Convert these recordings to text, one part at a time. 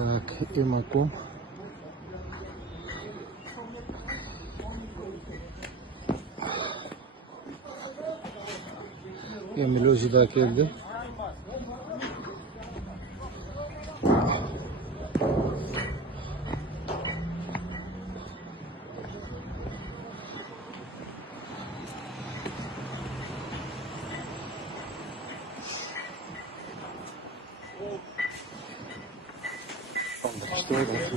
Так, Эмаком. Emil Özü da geldi. İşte öyle.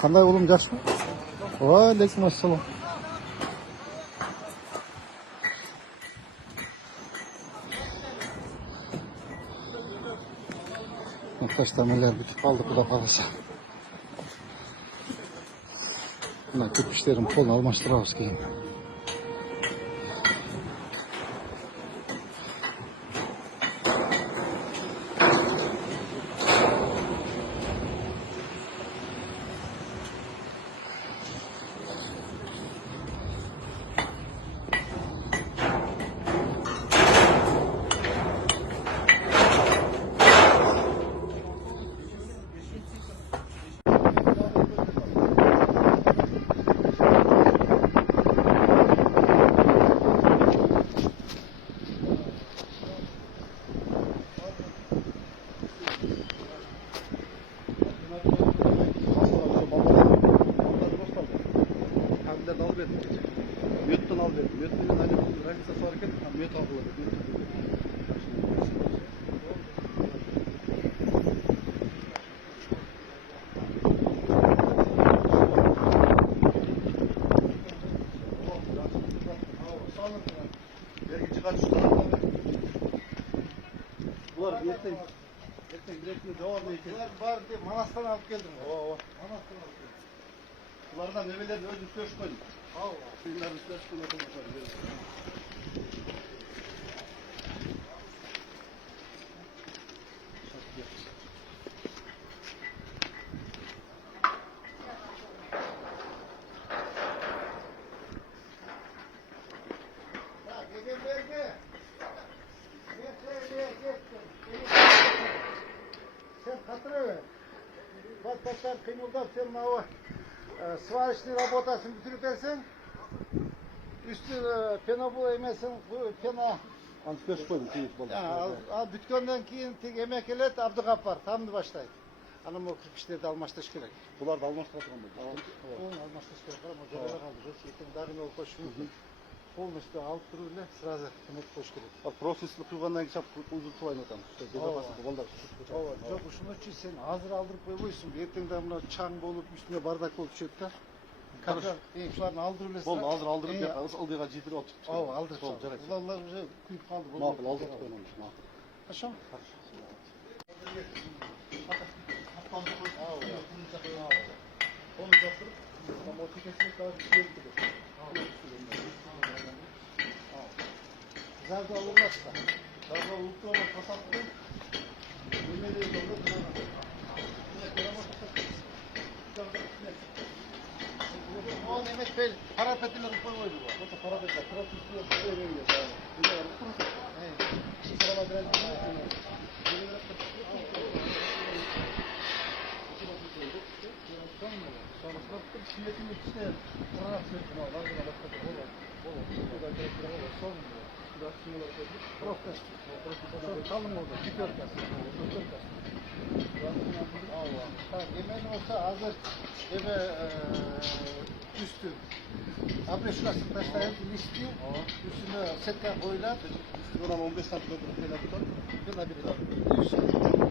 Qanday oğlum yaxshimi? Va alaykum assalom. Taşlamalar bitip kaldı bu da kalacak. Buna köpüşlerin kolunu almıştırıyoruz ki. Müyötten al verdim. Müyötten hani rakısa fark ettim. Müyöt algıladı. Belki çıkar şu tarafa. Bunlar erken direktini devamlı ekelim. Bunlar var diye Manas'tan alıp geldim. Manas'tan alıp geldim. Bunlardan meyvelerini özü söz koydum. Bunların söz koydum. Sen katılıver. Bak taşlar kıymıldak senin o sıvarışlı robotasını bitirip versen üstü pena bulaymasın bu pena Hani söz koydum. Keyif oldu. bütkenden keyin tek emek elet Abdugapar tamdı başlaydı. Anam o 40 almaştaş gerek. Bunlar da almışlar. Onu almaştaş gerek ama göreve kaldı. Yetim darın ol koşunu. Полностью alıp duruyla sırada kıymet koş gerek. Bak prosesli kıygandan geçip uzun tulayın otan. Çok şunu için sen hazır aldırıp koyuyorsun. Ertenden buna çan olup üstüne bardak olup düşüp de. Kadar şularını aldırıyorlar. Bol hazır aldırıp yaparız. Aldığa ciddi otur. Aldırıp. Ulanlar bize kuyup kaldı. Makul aldırıp koymamış. Aşağı mı? Onu yaptırıp ama o tekesini daha bir şey yaptırır. Güzel de alınmazsa. Daha ulukta olan kasattı. Yemeğe de yolda o Mehmet Bey parapetini koyuyordu bu. O da parapetler. Parapetini koyuyordu. Evet. Sırama direnci. Sonrasında sünnetin içine kırarak sürdüm. Lazına baktık. Olur. Bu da gerekli olur. Sormuyor. Biraz suyla koyduk. Profesör. Kalın oldu. Dikör kastı. Allah. Yemeğin olsa hazır eve üstü. Abi şurası taşlar hepsini istiyor. Üstüne setka koyular. Üstüne 15 santimetre falan tutar. Bir de